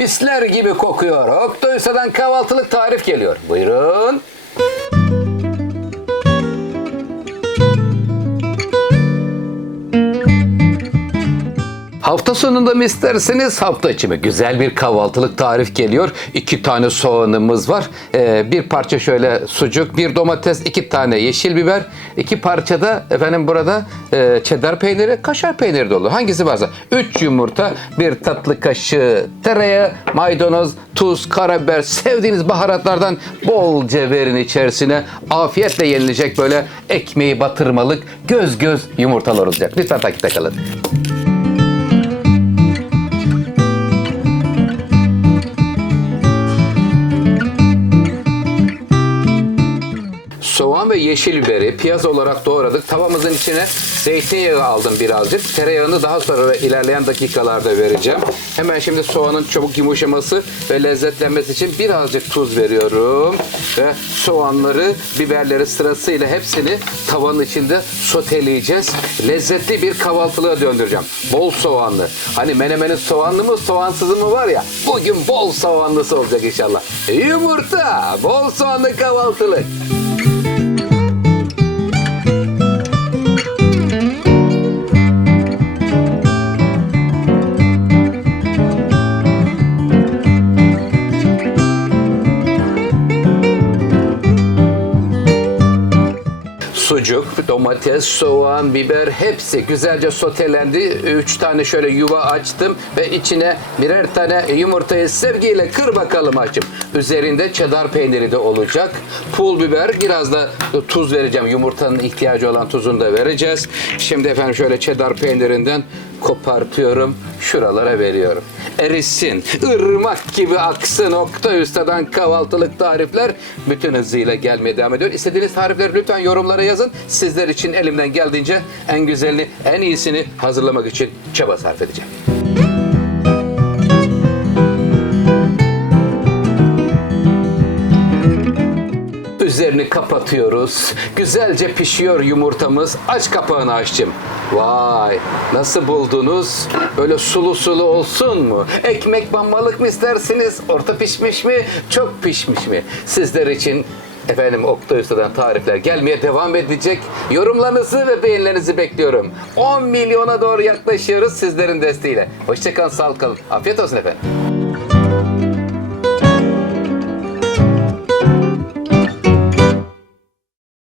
Misler gibi kokuyor. Oktay Usta'dan kahvaltılık tarif geliyor. Buyurun. Hafta sonunda mı isterseniz hafta içi mi? Güzel bir kahvaltılık tarif geliyor. İki tane soğanımız var. Ee, bir parça şöyle sucuk, bir domates, iki tane yeşil biber. iki parça da efendim burada e, cheddar peyniri, kaşar peyniri de olur. Hangisi varsa. Üç yumurta, bir tatlı kaşığı tereyağı, maydanoz, tuz, karabiber, sevdiğiniz baharatlardan bolca verin içerisine. Afiyetle yenilecek böyle ekmeği batırmalık göz göz yumurtalar olacak. Lütfen takipte kalın. Soğan ve yeşil biberi piyaz olarak doğradık. Tavamızın içine zeytinyağı aldım birazcık. Tereyağını daha sonra ilerleyen dakikalarda vereceğim. Hemen şimdi soğanın çabuk yumuşaması ve lezzetlenmesi için birazcık tuz veriyorum. Ve soğanları, biberleri sırasıyla hepsini tavanın içinde soteleyeceğiz. Lezzetli bir kahvaltılığa döndüreceğim. Bol soğanlı. Hani menemenin soğanlı mı soğansızı mı var ya. Bugün bol soğanlısı olacak inşallah. Yumurta, bol soğanlı kahvaltılık. Sucuk, domates, soğan, biber hepsi güzelce sotelendi. Üç tane şöyle yuva açtım ve içine birer tane yumurtayı sevgiyle kır bakalım açım. Üzerinde çedar peyniri de olacak. Pul biber, biraz da tuz vereceğim. Yumurtanın ihtiyacı olan tuzunu da vereceğiz. Şimdi efendim şöyle çedar peynirinden kopartıyorum. Şuralara veriyorum. Erisin, ırmak gibi aksın Oktay Usta'dan kahvaltılık tarifler bütün hızıyla gelmeye devam ediyor. İstediğiniz tarifleri lütfen yorumlara yazın. Sizler için elimden geldiğince en güzelini, en iyisini hazırlamak için çaba sarf edeceğim. Üzerini kapatıyoruz. Güzelce pişiyor yumurtamız. Aç kapağını açtım. Vay nasıl buldunuz? Böyle sulu sulu olsun mu? Ekmek banmalık mı istersiniz? Orta pişmiş mi? Çok pişmiş mi? Sizler için Efendim Oktay Usta'dan tarifler gelmeye devam edecek. Yorumlarınızı ve beğenilerinizi bekliyorum. 10 milyona doğru yaklaşıyoruz sizlerin desteğiyle. Hoşçakalın, sağlık kalın. Afiyet olsun efendim.